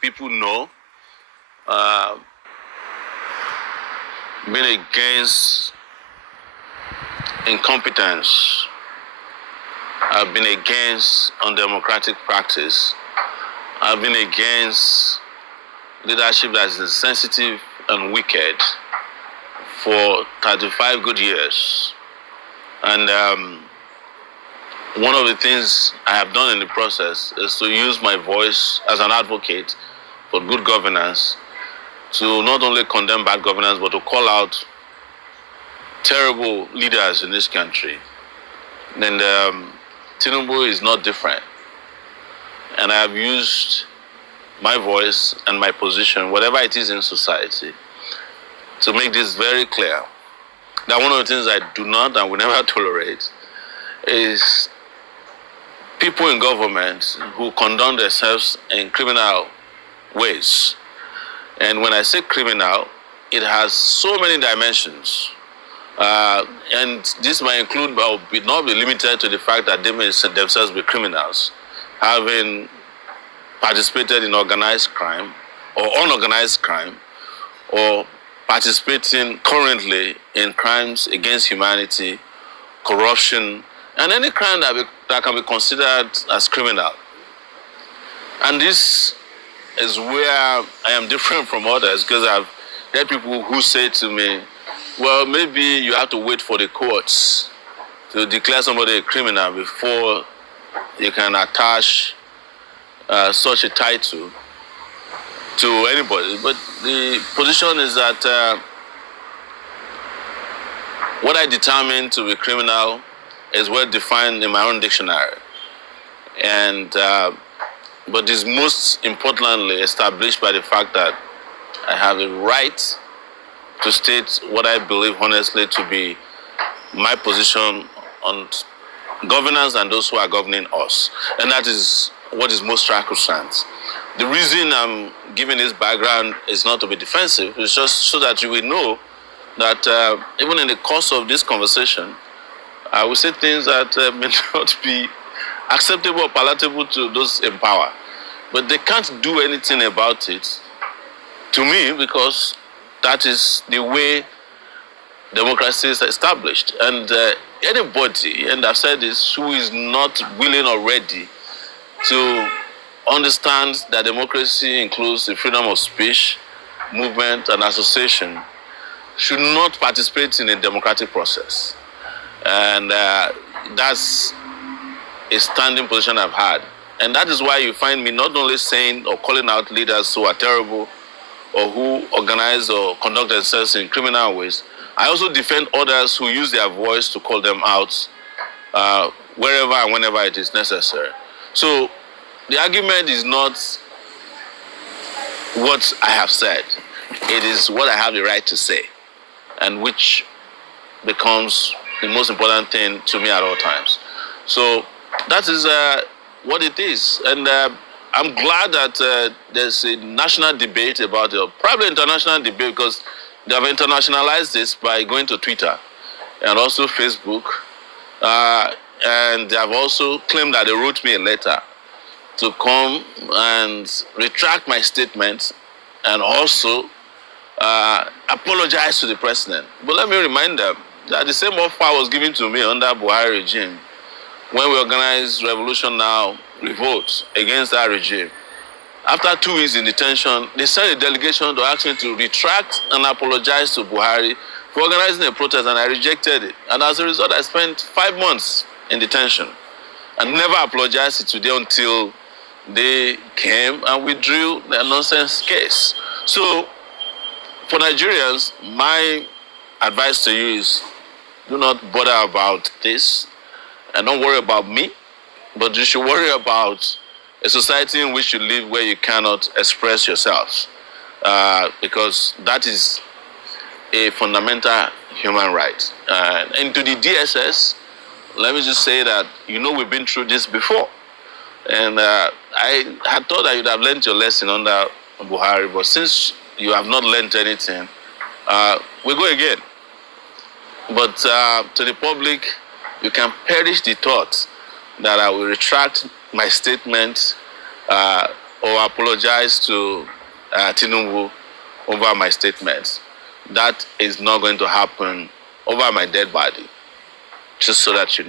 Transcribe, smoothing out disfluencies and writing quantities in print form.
people know, uh, been against incompetence. I've been against undemocratic practice. I've been against leadership that is insensitive and wicked for 35 good years. And one of the things I have done in the process is to use my voice as an advocate for good governance to not only condemn bad governance, but to call out terrible leaders in this country. And Tinubu is not different. And I have used my voice and my position, whatever it is in society, to make this very clear. That one of the things I do not and will never tolerate is people in government who conduct themselves in criminal ways. And when I say criminal, it has so many dimensions. And this might include, but not be limited to the fact that they may themselves be criminals, having participated in organized crime or unorganized crime, or participating currently in crimes against humanity, corruption, and any crime that can be considered as criminal. And this is where I am different from others, because I've heard people who say to me, well, maybe you have to wait for the courts to declare somebody a criminal before you can attach such a title to anybody. But the position is that what I determine to be criminal is well defined in my own dictionary. And but is most importantly established by the fact that I have a right to state what I believe honestly to be my position on governance and those who are governing us. And that is what is most sacrosanct. The reason I'm giving this background is not to be defensive, it's just so that you will know that even in the course of this conversation, I will say things that may not be acceptable or palatable to those in power. But they can't do anything about it, to me, because that is the way democracy is established. And anybody, and I've said this, who is not willing or ready to understand that democracy includes the freedom of speech, movement, and association, should not participate in a democratic process. And that's a standing position I've had. And that is why you find me not only saying or calling out leaders who are terrible or who organize or conduct themselves in criminal ways. I also defend others who use their voice to call them out wherever and whenever it is necessary. So the argument is not what I have said. It is what I have the right to say, and which becomes the most important thing to me at all times. So that is what it is. And I'm glad that there's a national debate about it, probably international debate, because they have internationalized this by going to Twitter and also Facebook. And they have also claimed that they wrote me a letter to come and retract my statement and also apologize to the president. But let me remind them that the same offer was given to me under Buhari regime when we organized Revolution Now revolt against that regime. After 2 weeks in detention, they sent a delegation to ask me to retract and apologize to Buhari for organizing a protest, and I rejected it. And as a result, I spent 5 months in detention and never apologized to them until they came and withdrew their nonsense case. So for Nigerians, my advice to you is do not bother about this and don't worry about me, but you should worry about a society in which you live where you cannot express yourselves, because that is a fundamental human right. And to the DSS, let me just say that, we've been through this before. And I had thought that you'd have learned your lesson under Buhari, but since you have not learned anything, we go again. But to the public, you can perish the thought that I will retract my statement or apologize to Tinubu over my statements. That is not going to happen over my dead body, just so that you know.